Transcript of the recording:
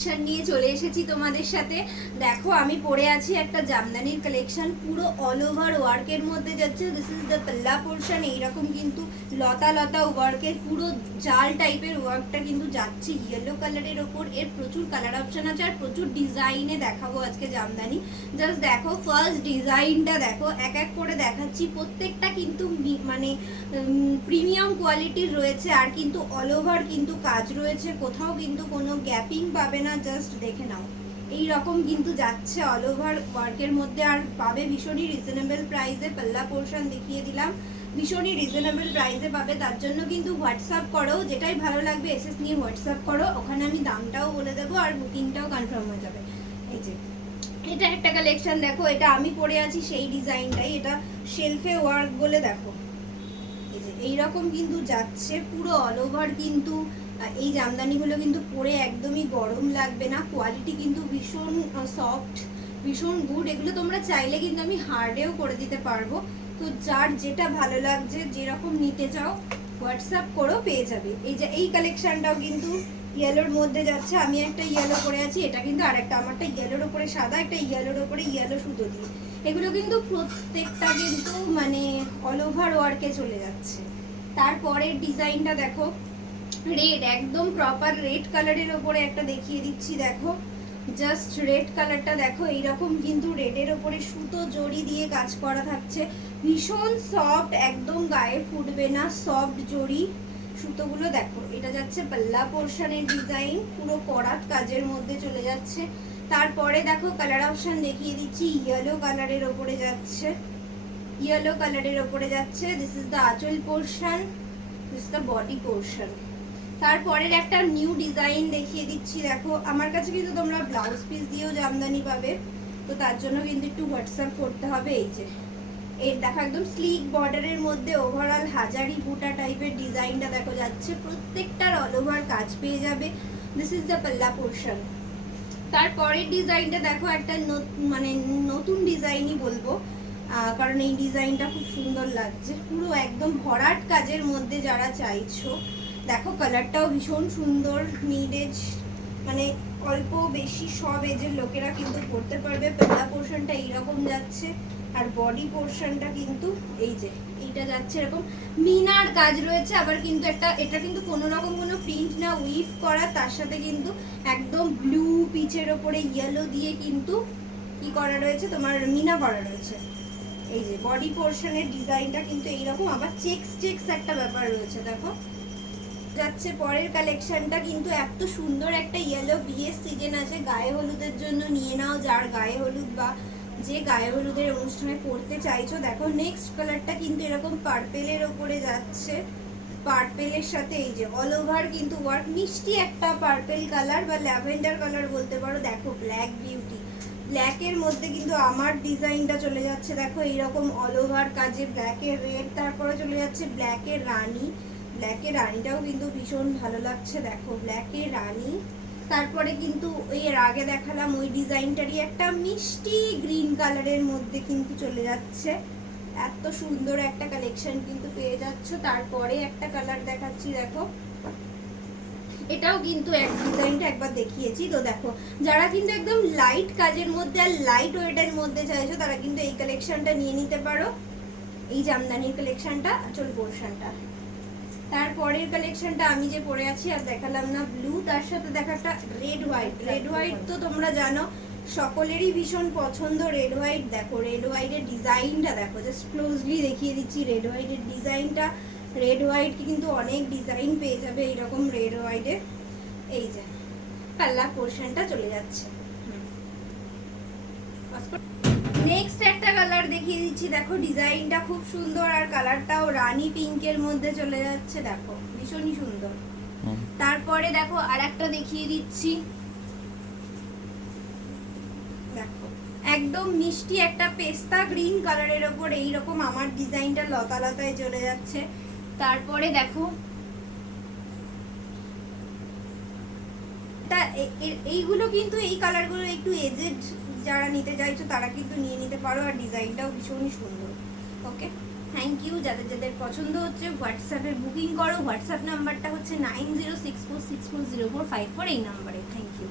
নিয়ে চলে এসেছি তোমাদের সাথে। দেখো আমি পরে আছি একটা জামদানির কালেকশন, পুরো অল ওভার ওয়ার্কের মধ্যে যাচ্ছে। দিস ইজ দ্য পাল্লা পোর্শন। এইরকম কিন্তু লতা লতা ওয়ার্কের পুরো জাল টাইপের ওয়ার্কটা কিন্তু যাচ্ছে ইয়েলো কালারের ওপর। এর প্রচুর কালার অপশন আছে আর প্রচুর ডিজাইনে দেখাবো আজকে জামদানি। জাস্ট দেখো ফার্স্ট ডিজাইনটা দেখো, এক এক করে দেখাচ্ছি। প্রত্যেকটা কিন্তু মানে প্রিমিয়াম কোয়ালিটির রয়েছে আর কিন্তু অল ওভার কিন্তু কাজ রয়েছে, কোথাও কিন্তু কোনো গ্যাপিং পাবে না। জাস্ট দেখে নাও, এই রকম কিন্তু যাচ্ছে অল ওভার ওয়ার্কের মধ্যে আর পাবে ভীষণই রিজনেবল প্রাইসে। পাল্লা পোর্শন দেখিয়ে দিলাম, ভীষণই রিজনেবল প্রাইসে পাবে। তার জন্য কিন্তু হোয়াটসঅ্যাপ করো, যেটাই ভালো লাগবে এসএস নিয়ে হোয়াটসঅ্যাপ করো, ওখানে আমি দামটাও বলে দেবো আর বুকিংটাও কনফার্ম হয়ে যাবে। এই যে এটা একটা কালেকশন দেখো, এটা আমি পরে আছি সেই ডিজাইনটাই, এটা শেলফে ওয়ার্ক বলে। দেখো এই যে এইরকম কিন্তু যাচ্ছে পুরো অল ওভার। কিন্তু এই জামদানিগুলো কিন্তু পরে একদমই গরম লাগবে না, কোয়ালিটি কিন্তু ভীষণ সফট, ভীষণ গুড। এগুলো তোমরা চাইলে কিন্তু আমি হার্ডেও করে দিতে পারবো। তো যার যেটা ভালো লাগছে, যেরকম নিতে চাও হোয়াটসঅ্যাপ করো, পেয়ে যাবে। এই যে এই কালেকশনটাও কিন্তু ইয়েলোর মধ্যে যাচ্ছে, আমি একটা ইয়েলো পরে আছি, এটা কিন্তু আরেকটা, আমারটা ইয়েলোর ওপরে সাদা, একটা ইয়েলোর ওপরে ইয়েলো সুতো দিয়ে। এগুলো কিন্তু প্রত্যেকটা কিন্তু মানে অল ওভার ওয়ার্কে চলে যাচ্ছে। তারপরের ডিজাইনটা দেখো, রেড, একদম প্রপার রেড কালারের ওপরে একটা দেখিয়ে দিচ্ছি। দেখো জাস্ট রেড কালারটা দেখো, এইরকম কিন্তু রেডের ওপরে সুতো জড়ি দিয়ে কাজ করা থাকছে, ভীষণ সফট, একদম গায়ে ফুটবে না, সফট জড়ি সুতোগুলো। দেখো এটা যাচ্ছে পাল্লা পোর্শনের ডিজাইন, পুরো করাত কাজের মধ্যে চলে যাচ্ছে। তারপরে দেখো কালার অপশন দেখিয়ে দিচ্ছি, ইয়েলো কালারের ওপরে যাচ্ছে, ইয়েলো কালারের ওপরে যাচ্ছে। দিস ইজ দ্য আঁচল portion, this is the body portion. তারপরের একটা নিউ ডিজাইন দেখিয়ে দিচ্ছি। দেখো আমার কাছে কিন্তু তোমরা ব্লাউজ পিস দিয়েও জামদানি পাবে, তো তার জন্য কিন্তু একটু হোয়াটসঅ্যাপ করতে হবে। এই যে এর দেখো একদম স্লিক বর্ডারের মধ্যে ওভারঅল হাজারি বুটা টাইপের ডিজাইনটা দেখো যাচ্ছে, প্রত্যেকটার অল ওভার কাজ পেয়ে যাবে। দিস ইজ দ্য পাল্লা পোর্শন। তারপরের ডিজাইনটা দেখো, একটা মানে নতুন ডিজাইনই বলবো, কারণ এই ডিজাইনটা খুব সুন্দর লাগছে, পুরো একদম ভরাট কাজের মধ্যে যারা চাইছো। দেখো কালারটাও ভীষণ সুন্দর, মিড এজ মানে অল্প বেশি সব এজের লোকেরা কিন্তু পরতে পারবে। পাল্লা পোর্শনটা এইরকম যাচ্ছে আর বডি পোর্শনটা কিন্তু এই যে এইটা যাচ্ছে এরকম মিনার কাজ রয়েছে। আবার কিন্তু এটা কিন্তু কোনো রকম কোনো প্রিন্ট না, উইভ করা, তার সাথে কিন্তু একদম ব্লু পিচের ওপরে ইয়েলো দিয়ে কিন্তু কি করা রয়েছে, তোমার মিনা করা রয়েছে। এই যে বডি পোর্শনের ডিজাইনটা কিন্তু এইরকম, আবার চেক্স চেক্স একটা ব্যাপার রয়েছে। দেখো যাচ্ছে পরের কালেকশনটা কিন্তু এত সুন্দর একটা ইয়েলো, বিয়ের সিজন আছে, গায়ে হলুদের জন্য নিয়ে নাও, যার গায়ে হলুদ বা যে গায়ে হলুদের অনুষ্ঠানে পরতে চাইছো। দেখো নেক্সট কালারটা কিন্তু এরকম পার্পেলের ওপরে যাচ্ছে, পার্পেলের সাথে এই যে অল ওভার কিন্তু ওয়ার্ক, মিষ্টি একটা পার্পেল কালার বা ল্যাভেন্ডার কালার বলতে পারো। দেখো ব্ল্যাক বিউটি, ব্ল্যাকের মধ্যে কিন্তু আমার ডিজাইনটা চলে যাচ্ছে। দেখো এইরকম অল ওভার কাজে ব্ল্যাকের রেড, তারপরে চলে যাচ্ছে ব্ল্যাকের রানী, ব্ল্যাকের রানীটাও কিন্তু ভীষণ ভালো লাগছে। দেখো ব্ল্যাকের রানী, তারপরে কিন্তু ওই এর আগে দেখালাম ওই ডিজাইনটারই একটা মিষ্টি গ্রিন কালারের মধ্যে কিন্তু চলে যাচ্ছে। এত সুন্দর একটা কালেকশন কিন্তু পেয়ে যাচ্ছ। তারপরে একটা কালার দেখাচ্ছি, দেখো এটাও কিন্তু এক ডিজাইনটা একবার দেখিয়েছি। তো দেখো যারা কিন্তু একদম লাইট কাজের মধ্যে আর লাইট ওয়েটের মধ্যে চাইছো, তারা কিন্তু এই কালেকশনটা নিয়ে নিতে পারো, এই জামদানির কালেকশনটা, আঁচল পোর্শনটা। তারপরের কালেকশনটা আমি যে পরে আছি আর দেখালাম না, ব্লু, তার সাথে দেখা একটা রেড হোয়াইট। রেড হোয়াইট তো তোমরা জানো সকলেরই ভীষণ পছন্দ, রেড হোয়াইট। দেখো রেড হোয়াইটের ডিজাইনটা দেখো, জাস্ট ক্লোজলি দেখিয়ে দিচ্ছি রেড হোয়াইটের ডিজাইনটা। রেড হোয়াইট কিন্তু অনেক ডিজাইন পেয়ে যাবে এইরকম রেড হোয়াইটের। এই যে পাল্লা পোর্শনটা চলে যাচ্ছে। নেক্সট একটা কালার দেখিয়ে দিচ্ছি, দেখো ডিজাইনটা খুব সুন্দর আর কালারটাও রানী পিঙ্কের মধ্যে চলে যাচ্ছে, দেখো ভীষণই সুন্দর। তারপরে দেখো আর একটা দেখিয়ে দিচ্ছি, দেখো একদম মিষ্টি একটা পেস্তা গ্রিন কালারের ওপর এইরকম আমার ডিজাইনটা লতা লতায় চলে যাচ্ছে। তারপরে দেখো এইগুলো কিন্তু এই কালারগুলো একটু এজেড যারা নিতে চাইছো তারা কিন্তু নিয়ে নিতে পারো, আর ডিজাইনটাও ভীষণই সুন্দর। ওকে, থ্যাংক ইউ। যাদের যাদের পছন্দ হচ্ছে হোয়াটসঅ্যাপে বুকিং করো, হোয়াটসঅ্যাপ নাম্বারটা হচ্ছে 9064640454, এই নাম্বারে। Thank you.